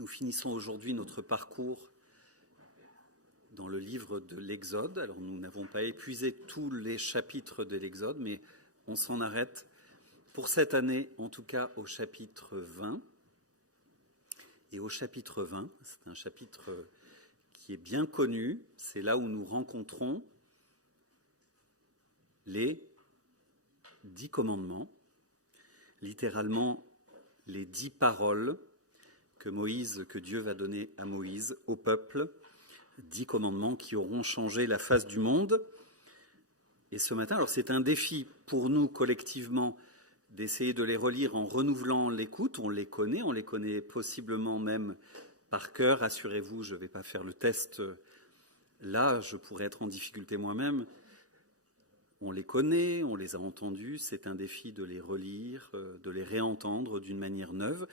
Nous finissons aujourd'hui notre parcours dans le livre de l'Exode. Alors nous n'avons pas épuisé tous les chapitres de l'Exode, mais on s'en arrête pour cette année, en tout cas au chapitre 20. Et au chapitre 20, c'est un chapitre qui est bien connu, c'est là où nous rencontrons les 10 commandements, littéralement les 10 paroles que Dieu va donner à Moïse, au peuple, 10 commandements qui auront changé la face du monde. Et ce matin, alors c'est un défi pour nous collectivement d'essayer de les relire en renouvelant l'écoute. On les connaît possiblement même par cœur. Assurez-vous, je ne vais pas faire le test là, je pourrais être en difficulté moi-même. On les connaît, on les a entendus, c'est un défi de les relire, de les réentendre d'une manière neuve.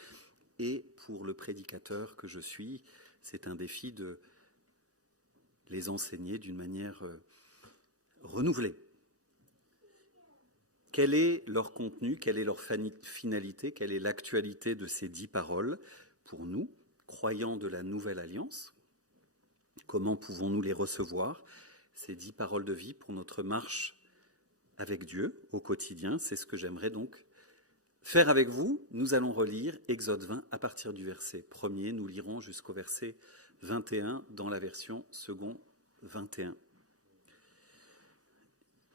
Et pour le prédicateur que je suis, c'est un défi de les enseigner d'une manière renouvelée. Quel est leur contenu, quelle est leur finalité, quelle est l'actualité de ces 10 paroles pour nous, croyants de la Nouvelle Alliance? Comment pouvons-nous les recevoir, ces 10 paroles de vie pour notre marche avec Dieu au quotidien? C'est ce que j'aimerais donc faire avec vous. Nous allons relire Exode 20 à partir du verset 1er. Nous lirons jusqu'au verset 21 dans la version second 21.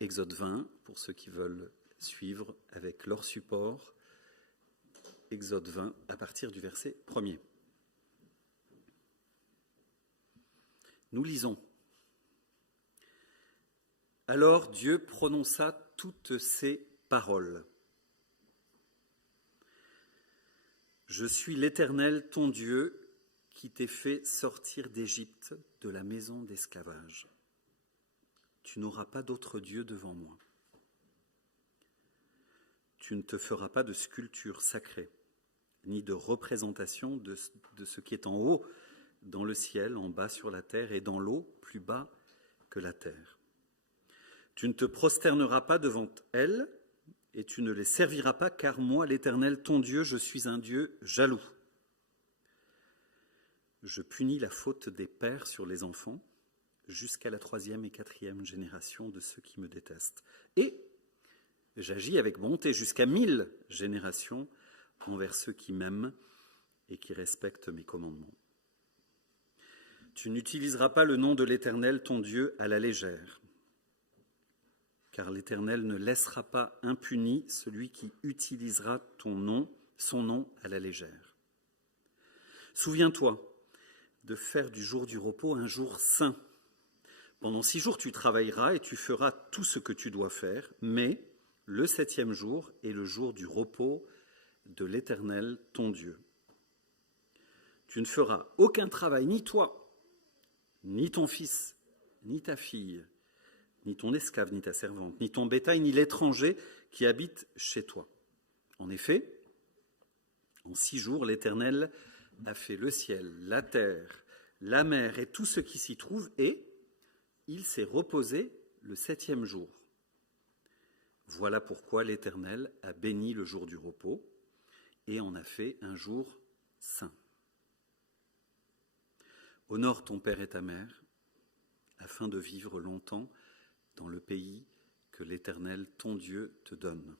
Exode 20, pour ceux qui veulent suivre avec leur support. Exode 20 à partir du verset 1er. Nous lisons. Alors Dieu prononça toutes ces paroles. Je suis l'Éternel, ton Dieu, qui t'ai fait sortir d'Égypte, de la maison d'esclavage. Tu n'auras pas d'autre Dieu devant moi. Tu ne te feras pas de sculpture sacrée, ni de représentation de ce qui est en haut dans le ciel, en bas sur la terre, et dans l'eau, plus bas que la terre. Tu ne te prosterneras pas devant elles, et tu ne les serviras pas, car moi, l'Éternel, ton Dieu, je suis un Dieu jaloux. Je punis la faute des pères sur les enfants, jusqu'à la 3e et 4e génération de ceux qui me détestent. Et j'agis avec bonté jusqu'à 1000 générations envers ceux qui m'aiment et qui respectent mes commandements. Tu n'utiliseras pas le nom de l'Éternel, ton Dieu, à la légère, car l'Éternel ne laissera pas impuni celui qui utilisera son nom à la légère. Souviens-toi de faire du jour du repos un jour saint. Pendant 6 jours, tu travailleras et tu feras tout ce que tu dois faire, mais le 7e jour est le jour du repos de l'Éternel, ton Dieu. Tu ne feras aucun travail, ni toi, ni ton fils, ni ta fille, ni ton esclave, ni ta servante, ni ton bétail, ni l'étranger qui habite chez toi. En effet, en 6 jours, l'Éternel a fait le ciel, la terre, la mer et tout ce qui s'y trouve, et il s'est reposé le 7e jour. Voilà pourquoi l'Éternel a béni le jour du repos et en a fait un jour saint. Honore ton père et ta mère, afin de vivre longtemps dans le pays que l'Éternel, ton Dieu, te donne.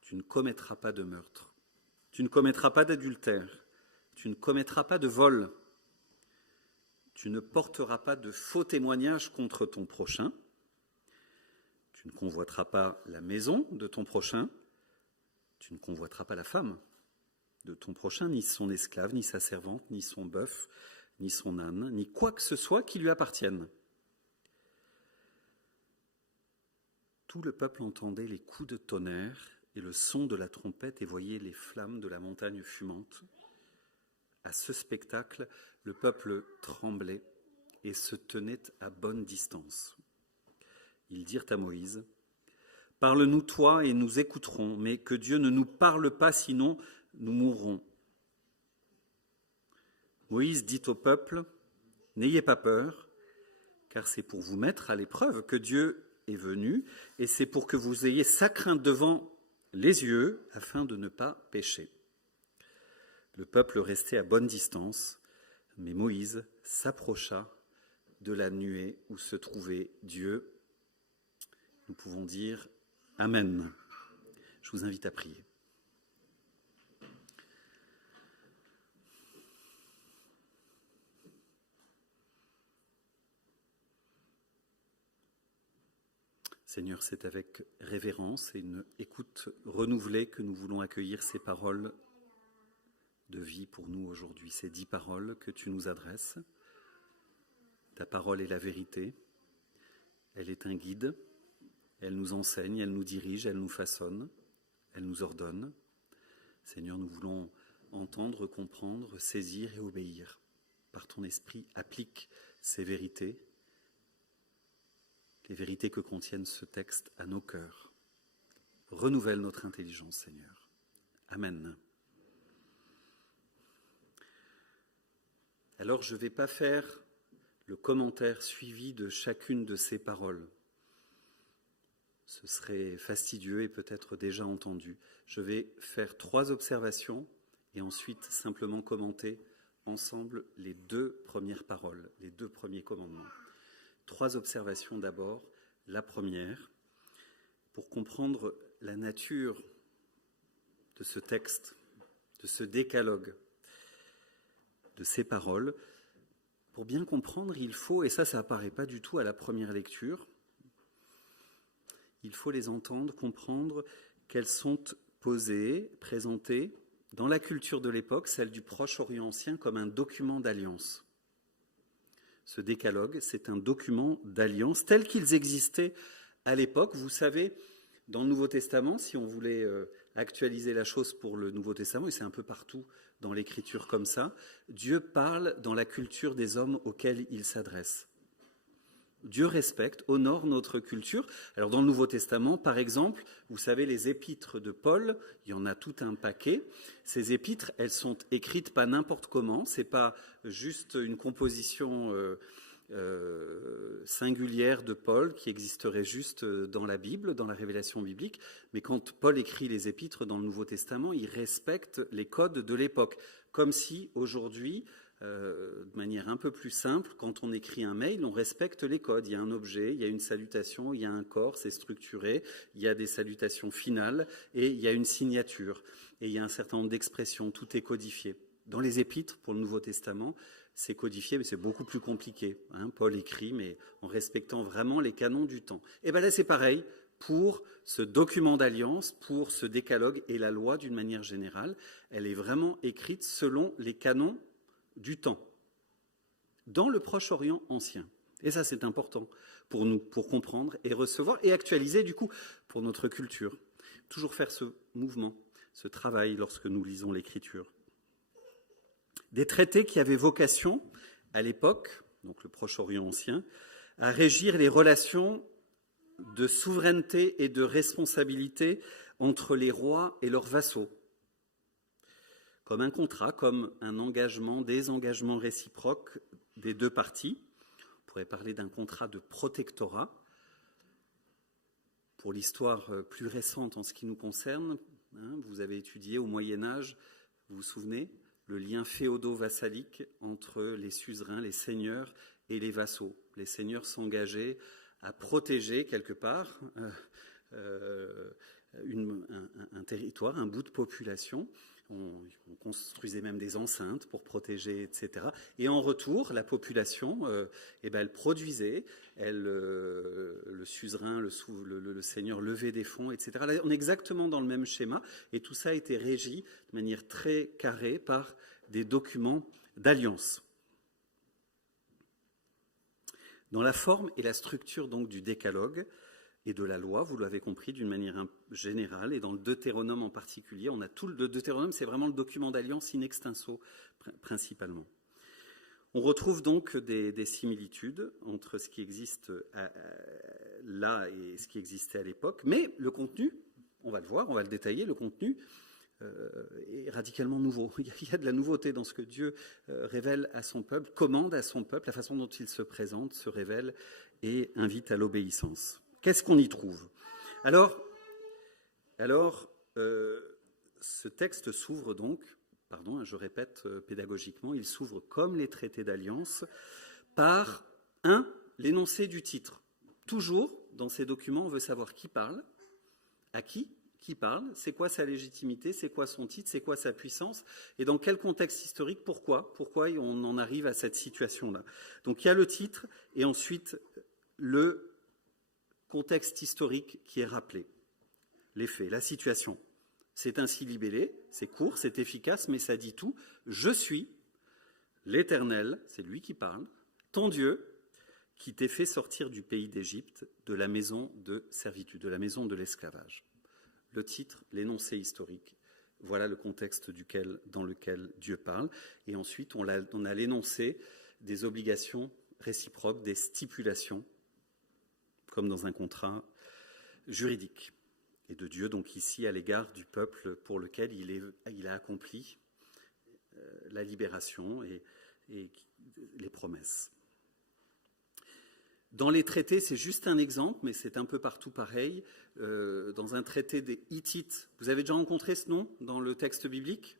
Tu ne commettras pas de meurtre, tu ne commettras pas d'adultère, tu ne commettras pas de vol, tu ne porteras pas de faux témoignages contre ton prochain, tu ne convoiteras pas la maison de ton prochain, tu ne convoiteras pas la femme de ton prochain, ni son esclave, ni sa servante, ni son bœuf, ni son âne, ni quoi que ce soit qui lui appartienne. Tout le peuple entendait les coups de tonnerre et le son de la trompette et voyait les flammes de la montagne fumante. À ce spectacle, le peuple tremblait et se tenait à bonne distance. Ils dirent à Moïse, « Parle-nous toi et nous écouterons, mais que Dieu ne nous parle pas, sinon nous mourrons. » Moïse dit au peuple, « N'ayez pas peur, car c'est pour vous mettre à l'épreuve que Dieu est venu, et c'est pour que vous ayez sa crainte devant les yeux, afin de ne pas pécher. Le peuple restait à bonne distance, mais Moïse s'approcha de la nuée où se trouvait Dieu. Nous pouvons dire Amen. Je vous invite à prier. Seigneur, c'est avec révérence et une écoute renouvelée que nous voulons accueillir ces paroles de vie pour nous aujourd'hui, ces 10 paroles que tu nous adresses. Ta parole est la vérité, elle est un guide, elle nous enseigne, elle nous dirige, elle nous façonne, elle nous ordonne. Seigneur, nous voulons entendre, comprendre, saisir et obéir. Par ton esprit, applique ces vérités, les vérités que contiennent ce texte à nos cœurs. Renouvelle notre intelligence, Seigneur. Amen. Alors, je ne vais pas faire le commentaire suivi de chacune de ces paroles. Ce serait fastidieux et peut-être déjà entendu. Je vais faire 3 observations et ensuite simplement commenter ensemble les 2 premières paroles, les 2 premiers commandements. 3 observations d'abord. La première, pour comprendre la nature de ce texte, de ce décalogue, de ces paroles, pour bien comprendre, il faut, et ça apparaît pas du tout à la première lecture, il faut les entendre, comprendre qu'elles sont posées, présentées dans la culture de l'époque, celle du Proche-Orient ancien, comme un document d'alliance. Ce décalogue, c'est un document d'alliance tel qu'ils existaient à l'époque. Vous savez, dans le Nouveau Testament, si on voulait actualiser la chose pour le Nouveau Testament, et c'est un peu partout dans l'Écriture comme ça, Dieu parle dans la culture des hommes auxquels il s'adresse. Dieu respecte, honore notre culture. Alors dans le Nouveau Testament, par exemple, vous savez, les épîtres de Paul, il y en a tout un paquet. Ces épîtres, elles sont écrites pas n'importe comment, c'est pas juste une composition singulière de Paul qui existerait juste dans la Bible, dans la révélation biblique, mais quand Paul écrit les épîtres dans le Nouveau Testament, il respecte les codes de l'époque, comme si aujourd'hui, de manière un peu plus simple, quand on écrit un mail, on respecte les codes. Il y a un objet, il y a une salutation, il y a un corps, c'est structuré, il y a des salutations finales et il y a une signature. Et il y a un certain nombre d'expressions, tout est codifié. Dans les épîtres, pour le Nouveau Testament, c'est codifié, mais c'est beaucoup plus compliqué. Paul écrit, mais en respectant vraiment les canons du temps. Et bien là, c'est pareil pour ce document d'alliance, pour ce décalogue et la loi d'une manière générale. Elle est vraiment écrite selon les canons du temps, dans le Proche-Orient ancien. Et ça, c'est important pour nous, pour comprendre et recevoir et actualiser, du coup, pour notre culture. Toujours faire ce mouvement, ce travail lorsque nous lisons l'Écriture. Des traités qui avaient vocation, à l'époque, donc le Proche-Orient ancien, à régir les relations de souveraineté et de responsabilité entre les rois et leurs vassaux. Comme un contrat, comme un engagement, des engagements réciproques des 2 parties. On pourrait parler d'un contrat de protectorat. Pour l'histoire plus récente en ce qui nous concerne, vous avez étudié au Moyen-Âge, vous vous souvenez, le lien féodo-vassalique entre les suzerains, les seigneurs et les vassaux. Les seigneurs s'engageaient à protéger quelque part un territoire, un bout de population. On construisait même des enceintes pour protéger, etc. Et en retour, la population, elle produisait, le suzerain, le seigneur levait des fonds, etc. Là, on est exactement dans le même schéma, et tout ça a été régi de manière très carrée par des documents d'alliance. Dans la forme et la structure donc du décalogue, et de la loi, vous l'avez compris, d'une manière générale, et dans le Deutéronome en particulier, on a tout le Deutéronome, c'est vraiment le document d'alliance in extenso, principalement. On retrouve donc des similitudes entre ce qui existe là et ce qui existait à l'époque, mais le contenu, on va le voir, on va le détailler, le contenu est radicalement nouveau. Il y a de la nouveauté dans ce que Dieu révèle à son peuple, commande à son peuple, la façon dont il se présente, se révèle et invite à l'obéissance. Qu'est-ce qu'on y trouve ? Alors, ce texte s'ouvre donc je répète pédagogiquement, il s'ouvre comme les traités d'alliance par l'énoncé du titre. Toujours, dans ces documents, on veut savoir qui parle, à qui parle, c'est quoi sa légitimité, c'est quoi son titre, c'est quoi sa puissance, et dans quel contexte historique, pourquoi on en arrive à cette situation-là. Donc il y a le titre, et ensuite le contexte historique qui est rappelé. Les faits, la situation. C'est ainsi libellé, c'est court, c'est efficace, mais ça dit tout. Je suis l'Éternel, c'est lui qui parle, ton Dieu, qui t'ai fait sortir du pays d'Égypte, de la maison de servitude, de la maison de l'esclavage. Le titre, l'énoncé historique, voilà le contexte dans lequel Dieu parle. Et ensuite, on a l'énoncé des obligations réciproques, des stipulations, comme dans un contrat juridique. Et de Dieu, donc ici, à l'égard du peuple pour lequel il a accompli la libération et les promesses. Dans les traités, c'est juste un exemple, mais c'est un peu partout pareil. Dans un traité des Hittites, vous avez déjà rencontré ce nom dans le texte biblique ?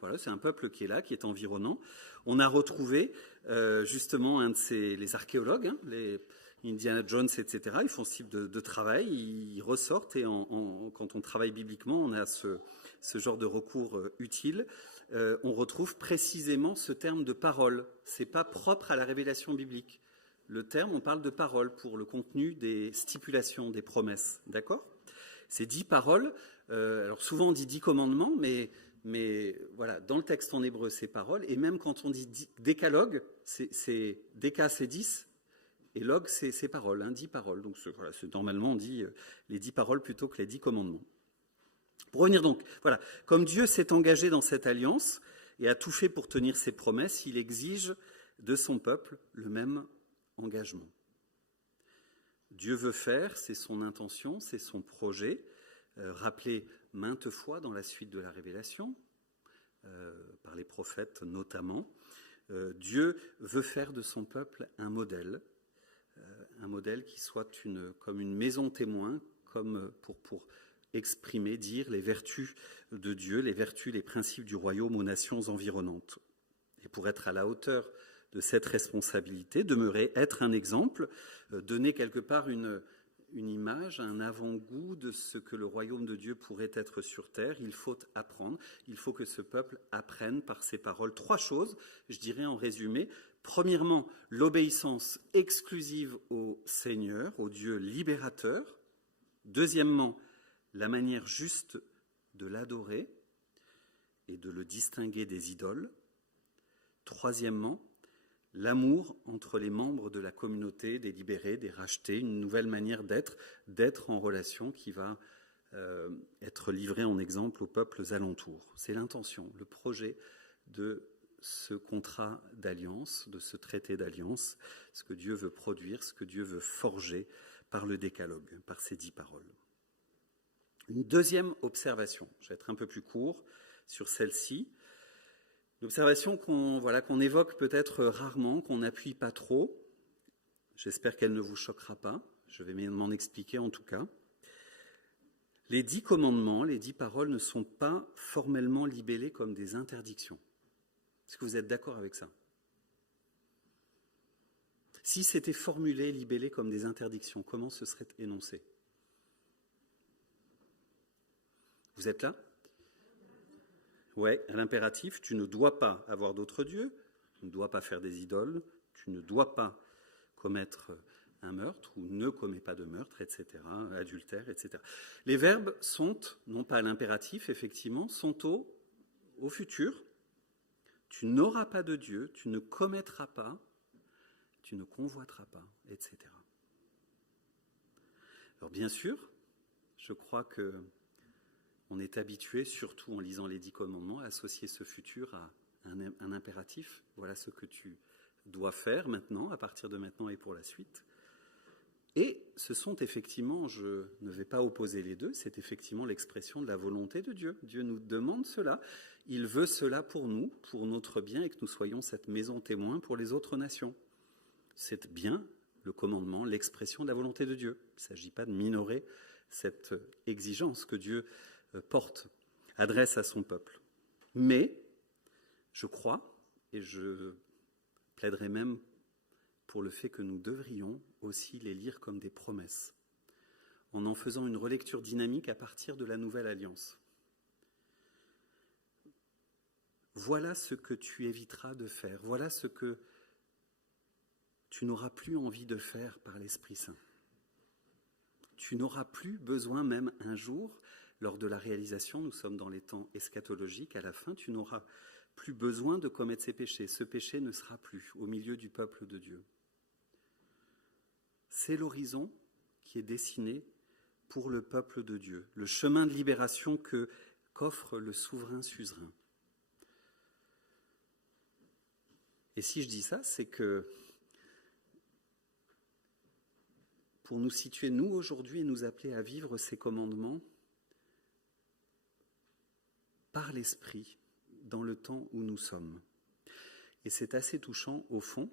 Voilà, c'est un peuple qui est là, qui est environnant. On a retrouvé justement les archéologues, les Indiana Jones, etc. Ils font ce type de travail, ils ressortent et quand on travaille bibliquement, on a ce genre de recours utile. On retrouve précisément ce terme de parole. C'est pas propre à la révélation biblique. Le terme, on parle de parole pour le contenu des stipulations, des promesses, d'accord ? Ces 10 paroles, alors souvent on dit 10 commandements, mais voilà, dans le texte en hébreu, c'est paroles, et même quand on dit décalogue, c'est déca, c'est 10, et log, c'est paroles, 10 paroles. Donc voilà, normalement, on dit les 10 paroles plutôt que les 10 commandements. Pour revenir donc, voilà, comme Dieu s'est engagé dans cette alliance et a tout fait pour tenir ses promesses, il exige de son peuple le même engagement. Dieu veut faire, c'est son intention, c'est son projet, rappelé maintes fois dans la suite de la révélation, par les prophètes notamment. Dieu veut faire de son peuple un modèle qui soit comme une maison témoin, comme pour exprimer, dire les vertus de Dieu, les vertus, les principes du royaume aux nations environnantes. Et pour être à la hauteur de cette responsabilité, demeurer être un exemple, donner quelque part une image, un avant-goût de ce que le royaume de Dieu pourrait être sur terre, il faut apprendre, il faut que ce peuple apprenne par ses paroles 3 choses, je dirais en résumé. Premièrement, l'obéissance exclusive au Seigneur, au Dieu libérateur. Deuxièmement, la manière juste de l'adorer et de le distinguer des idoles. Troisièmement, l'amour entre les membres de la communauté, des libérés, des rachetés, une nouvelle manière d'être en relation qui va être livrée en exemple aux peuples alentours. C'est l'intention, le projet de ce contrat d'alliance, de ce traité d'alliance, ce que Dieu veut produire, ce que Dieu veut forger par le décalogue, par ces 10 paroles. Une deuxième observation, je vais être un peu plus court sur celle-ci. L'observation qu'on évoque peut-être rarement, qu'on n'appuie pas trop. J'espère qu'elle ne vous choquera pas. Je vais m'en expliquer en tout cas. Les 10 commandements, les 10 paroles ne sont pas formellement libellés comme des interdictions. Est-ce que vous êtes d'accord avec ça ? Si c'était formulé, libellé comme des interdictions, comment ce serait énoncé ? Vous êtes là ? Ouais, à l'impératif, tu ne dois pas avoir d'autres dieux, tu ne dois pas faire des idoles, tu ne dois pas commettre un meurtre ou ne commets pas de meurtre, etc., adultère, etc. Les verbes sont, non pas à l'impératif, effectivement, sont au futur. Tu n'auras pas de Dieu, tu ne commettras pas, tu ne convoiteras pas, etc. Alors bien sûr, je crois qu'on est habitué, surtout en lisant les 10 commandements, à associer ce futur à un impératif. Voilà ce que tu dois faire maintenant, à partir de maintenant et pour la suite. Et ce sont effectivement, je ne vais pas opposer les deux, c'est effectivement l'expression de la volonté de Dieu. Dieu nous demande cela. Il veut cela pour nous, pour notre bien, et que nous soyons cette maison témoin pour les autres nations. C'est bien le commandement, l'expression de la volonté de Dieu. Il ne s'agit pas de minorer cette exigence que Dieu adresse à son peuple. Mais Je crois, et je plaiderai même pour le fait que nous devrions aussi les lire comme des promesses, en faisant une relecture dynamique à partir de la Nouvelle Alliance. Voilà ce que tu éviteras de faire, voilà ce que tu n'auras plus envie de faire par l'Esprit Saint. Tu n'auras plus besoin, même un jour, lors de la réalisation, nous sommes dans les temps eschatologiques, à la fin, tu n'auras plus besoin de commettre ces péchés. Ce péché ne sera plus au milieu du peuple de Dieu. C'est l'horizon qui est dessiné pour le peuple de Dieu, le chemin de libération qu'offre le souverain suzerain. Et si je dis ça, c'est que pour nous situer, nous, aujourd'hui, et nous appeler à vivre ces commandements par l'Esprit, dans le temps où nous sommes. Et c'est assez touchant, au fond,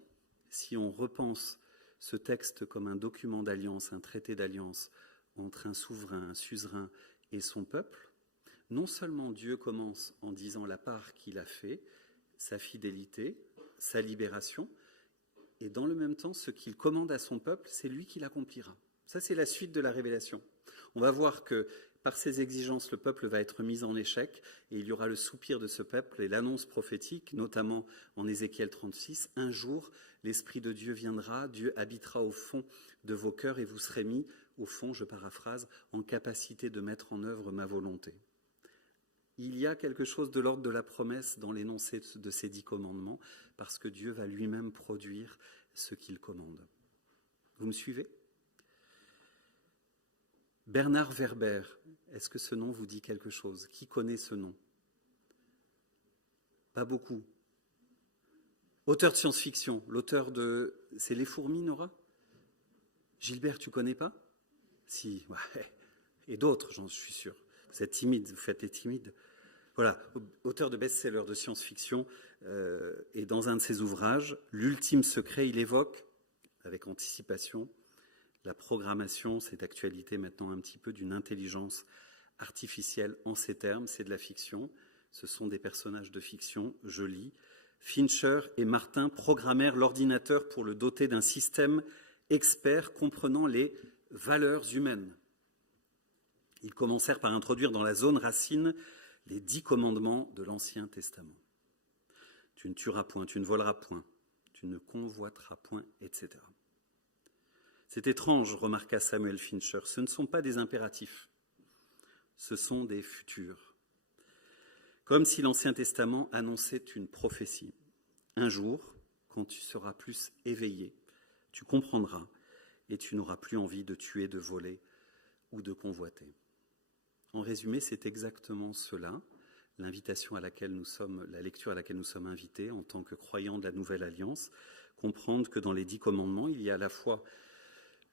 si on repense ce texte comme un document d'alliance, un traité d'alliance entre un souverain, un suzerain et son peuple. Non seulement Dieu commence en disant la part qu'il a fait, sa fidélité, sa libération, et dans le même temps, ce qu'il commande à son peuple, c'est lui qui l'accomplira. Ça, c'est la suite de la révélation. On va voir que par ces exigences, le peuple va être mis en échec et il y aura le soupir de ce peuple et l'annonce prophétique, notamment en Ézéchiel 36. Un jour, l'Esprit de Dieu viendra, Dieu habitera au fond de vos cœurs et vous serez mis, au fond, je paraphrase, en capacité de mettre en œuvre ma volonté. Il y a quelque chose de l'ordre de la promesse dans l'énoncé de ces 10 commandements, parce que Dieu va lui-même produire ce qu'il commande. Vous me suivez ? Bernard Werber, est-ce que ce nom vous dit quelque chose ? Qui connaît ce nom ? Pas beaucoup. Auteur de science-fiction, l'auteur de... C'est Les Fourmis, Nora ? Gilbert, tu connais pas ? Si, ouais. Et d'autres, j'en suis sûr. Vous êtes timide, vous faites les timides. Voilà, auteur de best-seller de science-fiction, et dans un de ses ouvrages, L'ultime secret, il évoque, avec anticipation, la programmation, cette actualité maintenant un petit peu d'une intelligence artificielle en ces termes, c'est de la fiction, ce sont des personnages de fiction, je lis. Fincher et Martin programmèrent l'ordinateur pour le doter d'un système expert comprenant les valeurs humaines. Ils commencèrent par introduire dans la zone racine les 10 commandements de l'Ancien Testament. Tu ne tueras point, tu ne voleras point, tu ne convoiteras point, etc. C'est étrange, remarqua Samuel Fincher, ce ne sont pas des impératifs, ce sont des futurs. Comme si l'Ancien Testament annonçait une prophétie. Un jour, quand tu seras plus éveillé, tu comprendras et tu n'auras plus envie de tuer, de voler ou de convoiter. En résumé, c'est exactement cela, l'invitation à laquelle nous sommes, la lecture à laquelle nous sommes invités en tant que croyants de la Nouvelle Alliance, comprendre que dans les 10 commandements, il y a à la fois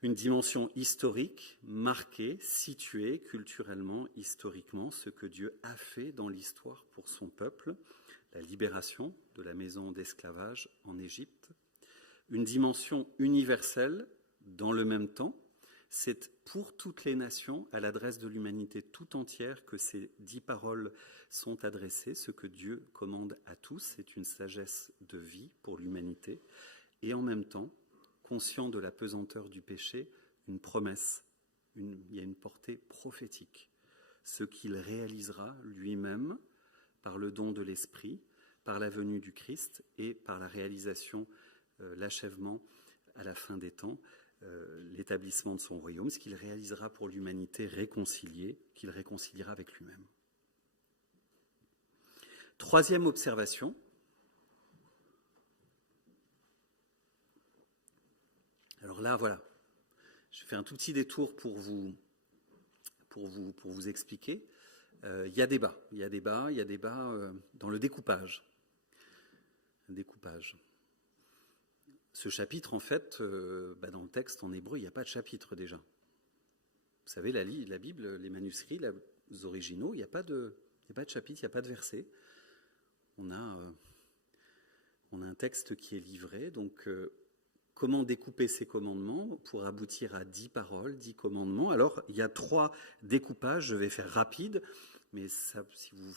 une dimension historique, marquée, située culturellement, historiquement, ce que Dieu a fait dans l'histoire pour son peuple, la libération de la maison d'esclavage en Égypte, une dimension universelle dans le même temps. C'est pour toutes les nations, à l'adresse de l'humanité tout entière, que ces 10 paroles sont adressées. Ce que Dieu commande à tous, c'est une sagesse de vie pour l'humanité. Et en même temps, conscient de la pesanteur du péché, une promesse, il y a une portée prophétique. Ce qu'il réalisera lui-même par le don de l'Esprit, par la venue du Christ et par la réalisation, l'achèvement à la fin des temps, l'établissement de son royaume, ce qu'il réalisera pour l'humanité réconciliée, qu'il réconciliera avec lui-même. Troisième observation. Alors là, voilà, je fais un tout petit détour pour vous expliquer. Il y a débat dans le découpage. Ce chapitre, en fait, dans le texte en hébreu, il n'y a pas de chapitre déjà. Vous savez, la Bible, les manuscrits, les originaux, il n'y a pas de chapitre, il n'y a pas de verset. On a un texte qui est livré, donc comment découper ces commandements pour aboutir à 10 paroles, 10 commandements. Alors, il y a 3 découpages, je vais faire rapide, mais ça, si vous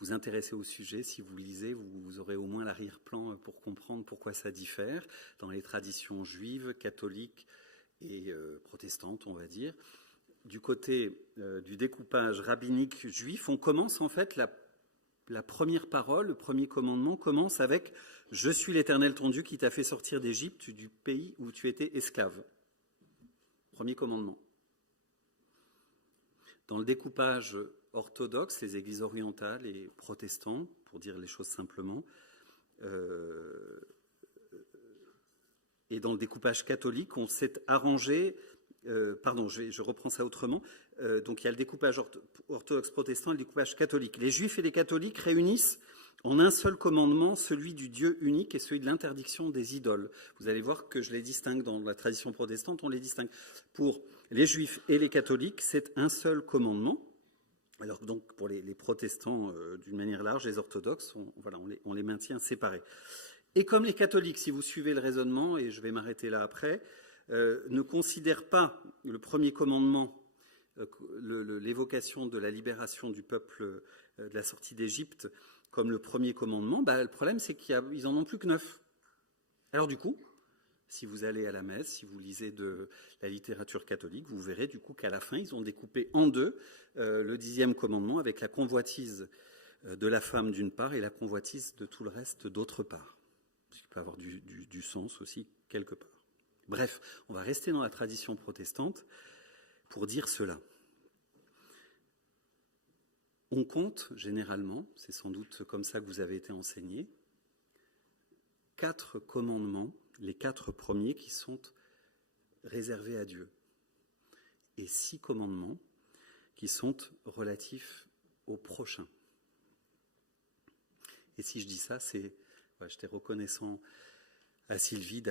vous intéresser au sujet, si vous lisez, vous aurez au moins l'arrière-plan pour comprendre pourquoi ça diffère dans les traditions juives, catholiques et protestantes, on va dire. Du côté du découpage rabbinique juif, on commence en fait la première parole, le premier commandement commence avec « Je suis l'Éternel ton Dieu qui t'a fait sortir d'Égypte, du pays où tu étais esclave ». Premier commandement. Dans le découpage orthodoxe, les églises orientales et protestants, pour dire les choses simplement, et dans le découpage catholique, on s'est arrangé, je reprends ça autrement, donc il y a le découpage orthodoxe protestant et le découpage catholique. Les juifs et les catholiques réunissent en un seul commandement celui du Dieu unique et celui de l'interdiction des idoles. Vous allez voir que je les distingue dans la tradition protestante, on les distingue. Pour les juifs et les catholiques, c'est un seul commandement. Alors donc pour les protestants, d'une manière large, les orthodoxes, on les maintient séparés. Et comme les catholiques, si vous suivez le raisonnement, et je vais m'arrêter là après, ne considèrent pas le premier commandement, l'évocation de la libération du peuple de la sortie d'Égypte, comme le premier commandement, le problème c'est qu'ils n'en ont plus que 9. Alors du coup, si vous allez à la messe, si vous lisez de la littérature catholique, vous verrez du coup qu'à la fin, ils ont découpé en deux le 10e commandement avec la convoitise de la femme d'une part et la convoitise de tout le reste d'autre part. Ce qui peut avoir du sens aussi quelque part. Bref, on va rester dans la tradition protestante pour dire cela. On compte généralement, c'est sans doute comme ça que vous avez été enseigné, 4 commandements, les 4 premiers qui sont réservés à Dieu, et 6 commandements qui sont relatifs au prochain. Et si je dis ça, c'est, j'étais reconnaissant à Sylvie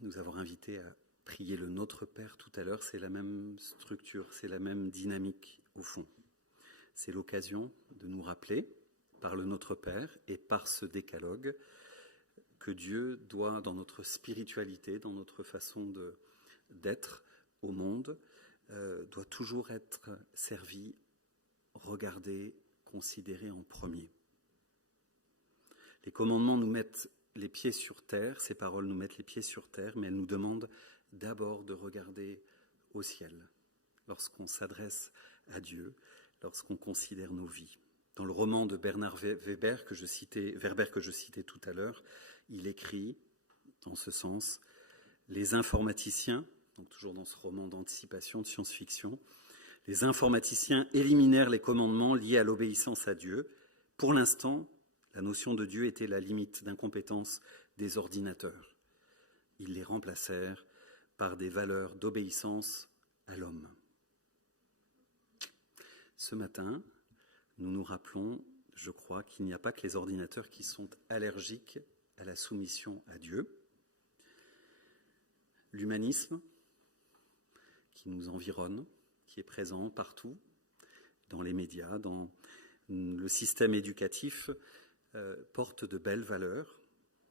nous avoir invités à prier le Notre Père tout à l'heure. C'est la même structure, c'est la même dynamique au fond. C'est l'occasion de nous rappeler, par le Notre Père et par ce décalogue, que Dieu doit, dans notre spiritualité, dans notre façon d'être au monde, doit toujours être servi, regardé, considéré en premier. Les commandements nous mettent les pieds sur terre, ces paroles nous mettent les pieds sur terre, mais elles nous demandent d'abord de regarder au ciel lorsqu'on s'adresse à Dieu, lorsqu'on considère nos vies. Dans le roman de Bernard Werber que je citais tout à l'heure, il écrit, en ce sens, les informaticiens, donc toujours dans ce roman d'anticipation, de science-fiction, les informaticiens éliminèrent les commandements liés à l'obéissance à Dieu. Pour l'instant, la notion de Dieu était la limite d'incompétence des ordinateurs. Ils les remplacèrent par des valeurs d'obéissance à l'homme. Ce matin, nous nous rappelons, je crois, qu'il n'y a pas que les ordinateurs qui sont allergiques à la soumission à Dieu. L'humanisme qui nous environne, qui est présent partout, dans les médias, dans le système éducatif, porte de belles valeurs.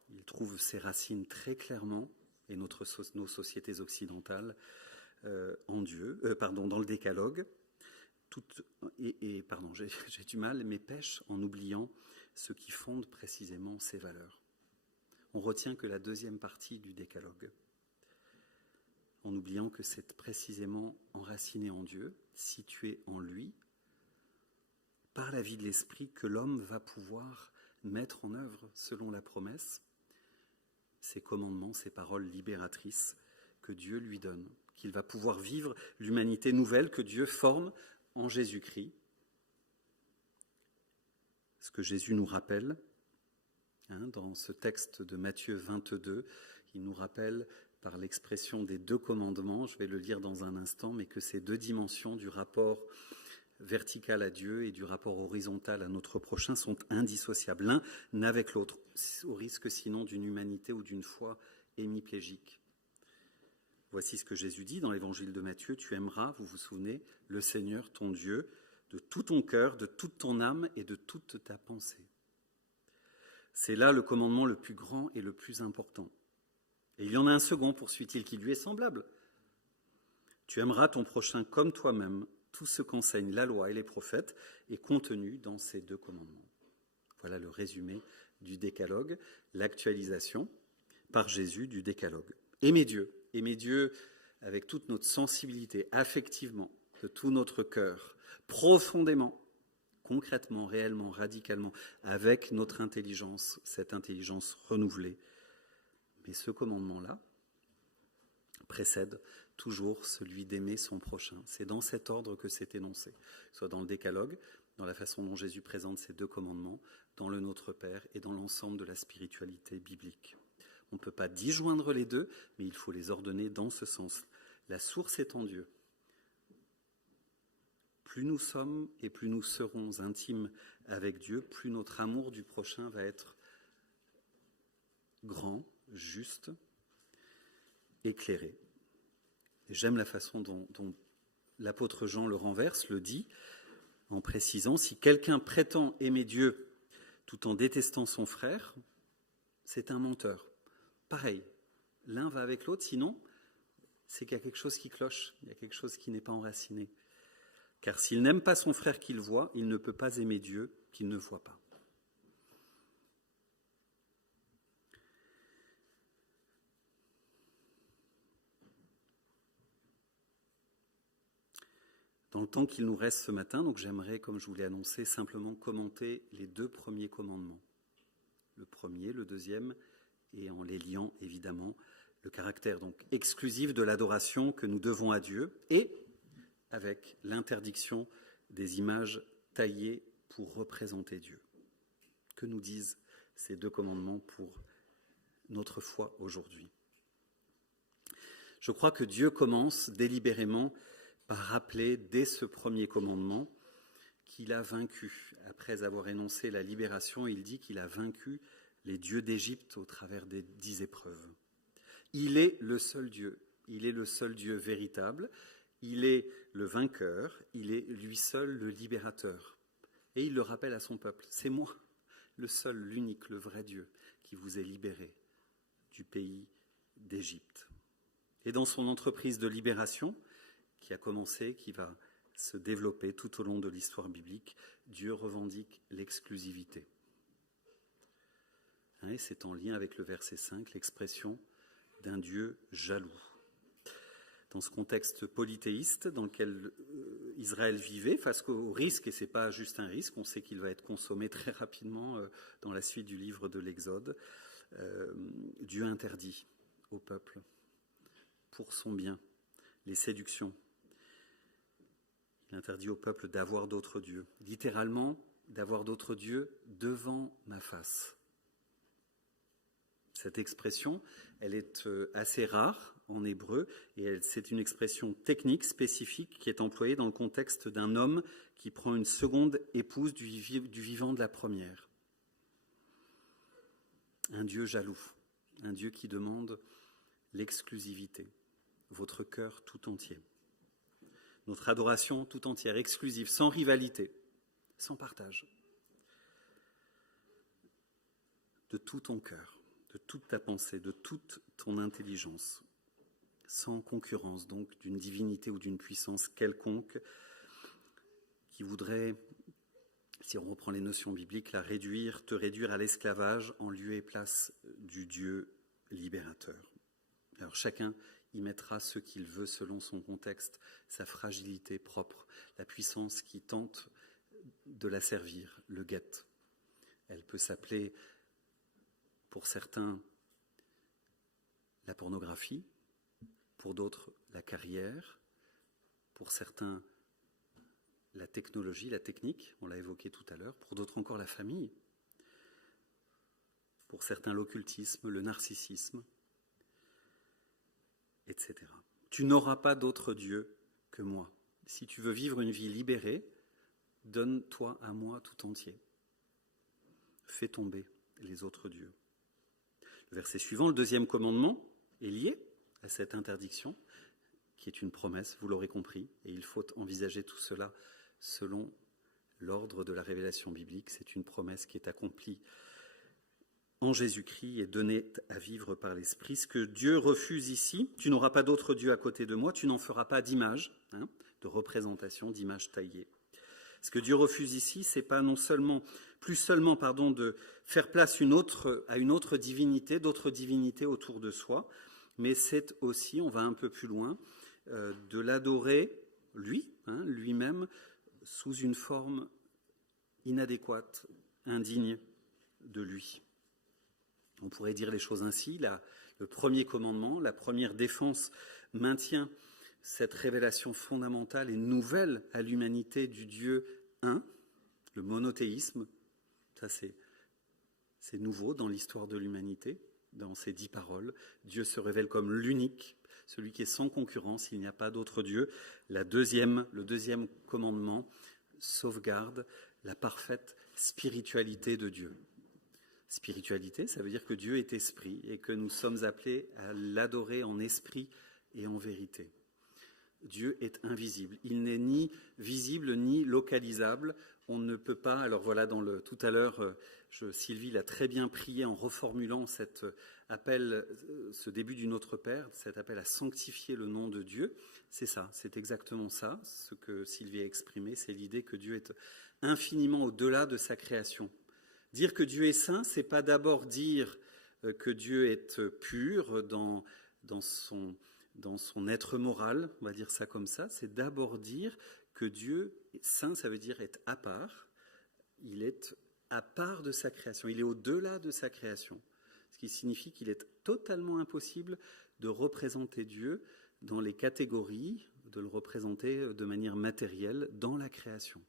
Il trouve ses racines très clairement, et nos sociétés occidentales, en Dieu, dans le décalogue. J'ai du mal, mais pêche en oubliant ce qui fonde précisément ces valeurs. On retient que la deuxième partie du décalogue, en oubliant que c'est précisément enraciné en Dieu, situé en lui, par la vie de l'esprit, que l'homme va pouvoir mettre en œuvre, selon la promesse, ces commandements, ces paroles libératrices que Dieu lui donne, qu'il va pouvoir vivre l'humanité nouvelle que Dieu forme en Jésus-Christ. Ce que Jésus nous rappelle, dans ce texte de Matthieu 22, il nous rappelle par l'expression des 2 commandements, je vais le lire dans un instant, mais que ces 2 dimensions du rapport vertical à Dieu et du rapport horizontal à notre prochain sont indissociables, l'un avec l'autre, au risque sinon d'une humanité ou d'une foi hémiplégique. Voici ce que Jésus dit dans l'évangile de Matthieu, tu aimeras, vous vous souvenez, le Seigneur ton Dieu de tout ton cœur, de toute ton âme et de toute ta pensée. C'est là le commandement le plus grand et le plus important. Et il y en a un second, poursuit-il, qui lui est semblable. Tu aimeras ton prochain comme toi-même. Tout ce qu'enseignent la loi et les prophètes est contenu dans ces 2 commandements. Voilà le résumé du décalogue, l'actualisation par Jésus du décalogue. Aimer Dieu avec toute notre sensibilité, affectivement, de tout notre cœur, profondément, concrètement, réellement, radicalement, avec notre intelligence, cette intelligence renouvelée. Mais ce commandement-là précède toujours celui d'aimer son prochain. C'est dans cet ordre que c'est énoncé, soit dans le décalogue, dans la façon dont Jésus présente ces 2 commandements, dans le Notre Père et dans l'ensemble de la spiritualité biblique. On ne peut pas disjoindre les 2, mais il faut les ordonner dans ce sens. La source est en Dieu. Plus nous sommes et plus nous serons intimes avec Dieu, plus notre amour du prochain va être grand, juste, éclairé. Et j'aime la façon dont l'apôtre Jean le renverse, le dit, en précisant, si quelqu'un prétend aimer Dieu tout en détestant son frère, c'est un menteur. Pareil, l'un va avec l'autre, sinon, c'est qu'il y a quelque chose qui cloche, il y a quelque chose qui n'est pas enraciné. Car s'il n'aime pas son frère qu'il voit, il ne peut pas aimer Dieu qu'il ne voit pas. Dans le temps qu'il nous reste ce matin, donc j'aimerais, comme je vous l'ai annoncé, simplement commenter les 2 premiers commandements. Le premier, le deuxième, et en les liant évidemment, le caractère donc exclusif de l'adoration que nous devons à Dieu, et avec l'interdiction des images taillées pour représenter Dieu. Que nous disent ces 2 commandements pour notre foi aujourd'hui? Je crois que Dieu commence délibérément par rappeler dès ce premier commandement qu'il a vaincu. Après avoir énoncé la libération, il dit qu'il a vaincu les dieux d'Égypte au travers des 10 épreuves. Il est le seul Dieu, il est le seul Dieu véritable, il est le vainqueur, il est lui seul le libérateur. Et il le rappelle à son peuple, c'est moi, le seul, l'unique, le vrai Dieu, qui vous est libéré du pays d'Égypte. Et dans son entreprise de libération, qui a commencé, qui va se développer tout au long de l'histoire biblique, Dieu revendique l'exclusivité. Et c'est en lien avec le verset 5, l'expression d'un Dieu jaloux. Dans ce contexte polythéiste dans lequel Israël vivait, face au risque, et ce n'est pas juste un risque, on sait qu'il va être consommé très rapidement dans la suite du livre de l'Exode, Dieu interdit au peuple, pour son bien, les séductions. Il interdit au peuple d'avoir d'autres dieux, littéralement d'avoir d'autres dieux devant ma face. Cette expression, elle est assez rare en hébreu et c'est une expression technique spécifique qui est employée dans le contexte d'un homme qui prend une seconde épouse du vivant de la première. Un Dieu jaloux, un Dieu qui demande l'exclusivité, votre cœur tout entier. Notre adoration tout entière, exclusive, sans rivalité, sans partage. De tout ton cœur, de toute ta pensée, de toute ton intelligence, sans concurrence donc d'une divinité ou d'une puissance quelconque qui voudrait, si on reprend les notions bibliques, te réduire à l'esclavage en lieu et place du Dieu libérateur. Alors chacun y mettra ce qu'il veut selon son contexte, sa fragilité propre, la puissance qui tente de la servir, le guette. Elle peut s'appeler, pour certains, la pornographie, pour d'autres, la carrière, pour certains, la technologie, la technique, on l'a évoqué tout à l'heure, pour d'autres encore la famille, pour certains l'occultisme, le narcissisme, etc. Tu n'auras pas d'autre Dieu que moi. Si tu veux vivre une vie libérée, donne-toi à moi tout entier. Fais tomber les autres dieux. Le verset suivant, le deuxième commandement, est lié à cette interdiction, qui est une promesse, vous l'aurez compris, et il faut envisager tout cela selon l'ordre de la révélation biblique. C'est une promesse qui est accomplie en Jésus-Christ et donnée à vivre par l'Esprit. Ce que Dieu refuse ici, tu n'auras pas d'autre Dieu à côté de moi, tu n'en feras pas d'image, de représentation, d'image taillée. Ce que Dieu refuse ici, c'est pas plus seulement de faire place à une autre divinité, d'autres divinités autour de soi, mais c'est aussi, on va un peu plus loin, de l'adorer, lui-même, sous une forme inadéquate, indigne de lui. On pourrait dire les choses ainsi, le premier commandement, la première défense maintient cette révélation fondamentale et nouvelle à l'humanité du Dieu un, le monothéisme. Ça c'est nouveau dans l'histoire de l'humanité, dans ces 10 paroles. Dieu se révèle comme l'unique, celui qui est sans concurrence, il n'y a pas d'autre Dieu. Le deuxième commandement sauvegarde la parfaite spiritualité de Dieu. Spiritualité, ça veut dire que Dieu est esprit et que nous sommes appelés à l'adorer en esprit et en vérité. Dieu est invisible. Il n'est ni visible ni localisable. On ne peut pas. Alors voilà, tout à l'heure, Sylvie l'a très bien prié en reformulant cet appel, ce début du Notre Père, cet appel à sanctifier le nom de Dieu. C'est ça, c'est exactement ça, ce que Sylvie a exprimé. C'est l'idée que Dieu est infiniment au-delà de sa création. Dire que Dieu est saint, c'est pas d'abord dire que Dieu est pur dans son être moral, on va dire ça comme ça, c'est d'abord dire que Dieu est saint, ça veut dire être à part, il est à part de sa création, il est au-delà de sa création, ce qui signifie qu'il est totalement impossible de représenter Dieu dans les catégories, de le représenter de manière matérielle dans la création.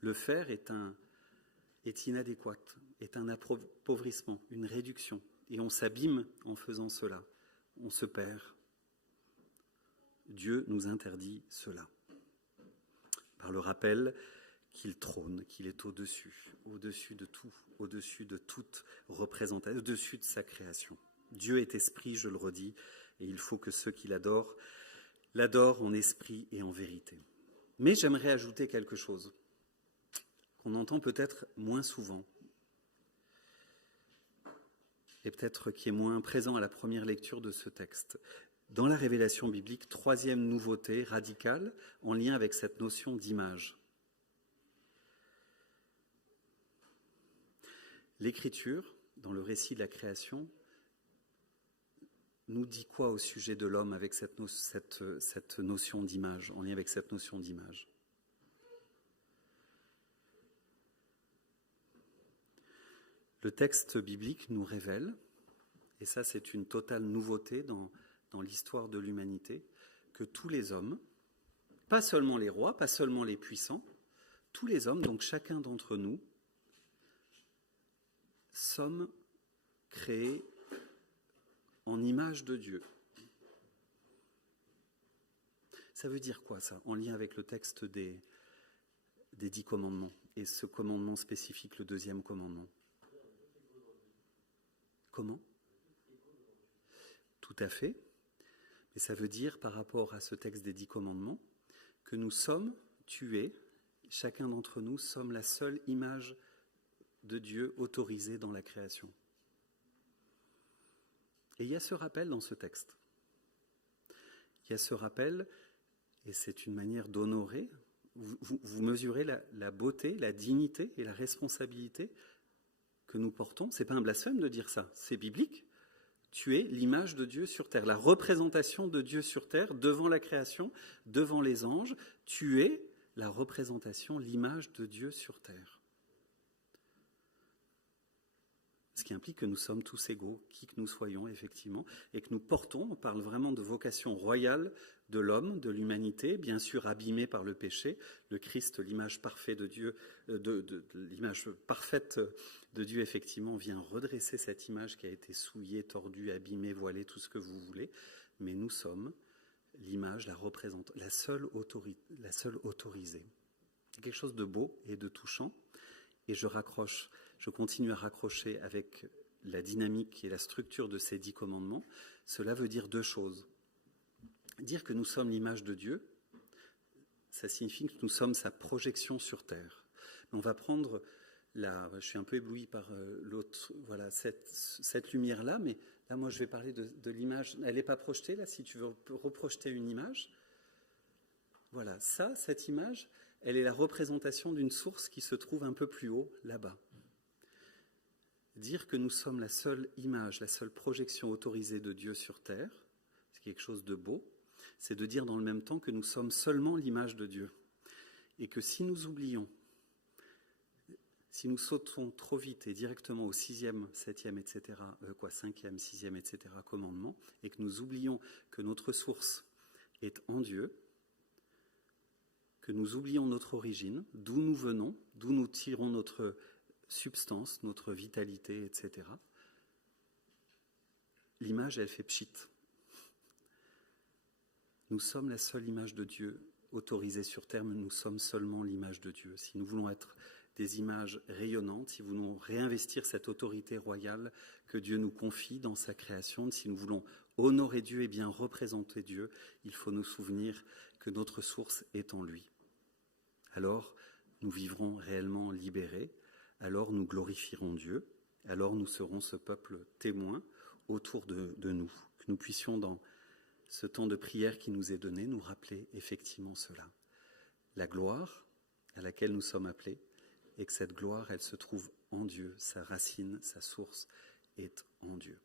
Le faire est inadéquat, est un appauvrissement, une réduction, et on s'abîme en faisant cela. On se perd. Dieu nous interdit cela. Par le rappel qu'il trône, qu'il est au-dessus de tout, au-dessus de toute représentation, au-dessus de sa création. Dieu est esprit, je le redis, et il faut que ceux qui l'adorent en esprit et en vérité. Mais j'aimerais ajouter quelque chose qu'on entend peut-être moins souvent, et peut-être qui est moins présent à la première lecture de ce texte. Dans la révélation biblique, troisième nouveauté radicale en lien avec cette notion d'image. L'Écriture, dans le récit de la création, nous dit quoi au sujet de l'homme avec cette notion d'image, en lien avec cette notion d'image ? Le texte biblique nous révèle, et ça c'est une totale nouveauté dans l'histoire de l'humanité, que tous les hommes, pas seulement les rois, pas seulement les puissants, tous les hommes, donc chacun d'entre nous, sommes créés en image de Dieu. Ça veut dire quoi ça, en lien avec le texte des 10 commandements, et ce commandement spécifique, le deuxième commandement ? Comment ? Tout à fait. Mais ça veut dire, par rapport à ce texte des 10 commandements, que nous sommes tués, chacun d'entre nous sommes la seule image de Dieu autorisée dans la création. Et il y a ce rappel dans ce texte. Il y a ce rappel, et c'est une manière d'honorer. Vous mesurez la beauté, la dignité et la responsabilité que nous portons. Ce n'est pas un blasphème de dire ça, c'est biblique. Tu es l'image de Dieu sur terre, la représentation de Dieu sur terre, devant la création, devant les anges. Tu es la représentation, l'image de Dieu sur terre. Ce qui implique que nous sommes tous égaux, qui que nous soyons effectivement, et que nous portons, on parle vraiment de vocation royale de l'homme, de l'humanité, bien sûr abîmée par le péché. Le Christ, l'image parfaite de Dieu, l'image parfaite de Dieu, effectivement, vient redresser cette image qui a été souillée, tordue, abîmée, voilée, tout ce que vous voulez. Mais nous sommes l'image, la représente, la seule autorisée. C'est quelque chose de beau et de touchant. Et je continue à raccrocher avec la dynamique et la structure de ces 10 commandements. Cela veut dire 2 choses. Dire que nous sommes l'image de Dieu, ça signifie que nous sommes sa projection sur terre. On va prendre je suis un peu ébloui par l'autre, voilà, cette lumière-là, mais là, moi, je vais parler de l'image. Elle n'est pas projetée, là, si tu veux reprojeter une image. Voilà, cette image, elle est la représentation d'une source qui se trouve un peu plus haut, là-bas. Dire que nous sommes la seule image, la seule projection autorisée de Dieu sur terre, c'est quelque chose de beau, c'est de dire dans le même temps que nous sommes seulement l'image de Dieu. Et que si nous oublions, si nous sautons trop vite et directement au 6e, 7e, etc., 5e, 6e, etc., commandement, et que nous oublions que notre source est en Dieu, que nous oublions notre origine, d'où nous venons, d'où nous tirons notre substance, notre vitalité, etc., l'image, elle fait pchit. Nous sommes la seule image de Dieu autorisée sur terre, mais nous sommes seulement l'image de Dieu. Si nous voulons être des images rayonnantes, si nous voulons réinvestir cette autorité royale que Dieu nous confie dans sa création, si nous voulons honorer Dieu et bien représenter Dieu, il faut nous souvenir que notre source est en lui. Alors, nous vivrons réellement libérés, alors nous glorifierons Dieu, alors nous serons ce peuple témoin autour de nous, que nous puissions dans ce temps de prière qui nous est donné, nous rappeler effectivement cela. La gloire à laquelle nous sommes appelés, et que cette gloire, elle se trouve en Dieu, sa racine, sa source est en Dieu.